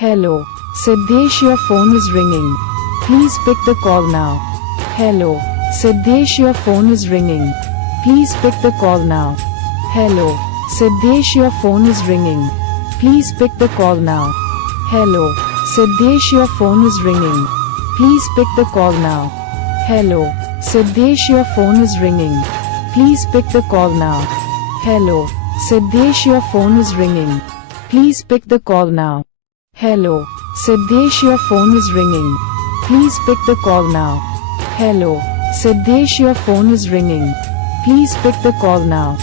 Hello, Siddhesh, your phone is ringing. Please pick the call now. Hello, Siddhesh, your phone is ringing. Please pick the call now. Hello, Siddhesh, your phone is ringing. Please pick the call now. Hello, Siddhesh, your phone is ringing. Please pick the call now. Hello, Siddhesh, your phone is ringing. Please pick the call now. Hello, Siddhesh, your phone is ringing. Please pick the call now. Hello, Siddhesh, your phone is ringing. Please pick the call now. Hello, Siddhesh, your phone is ringing. Please pick the call now.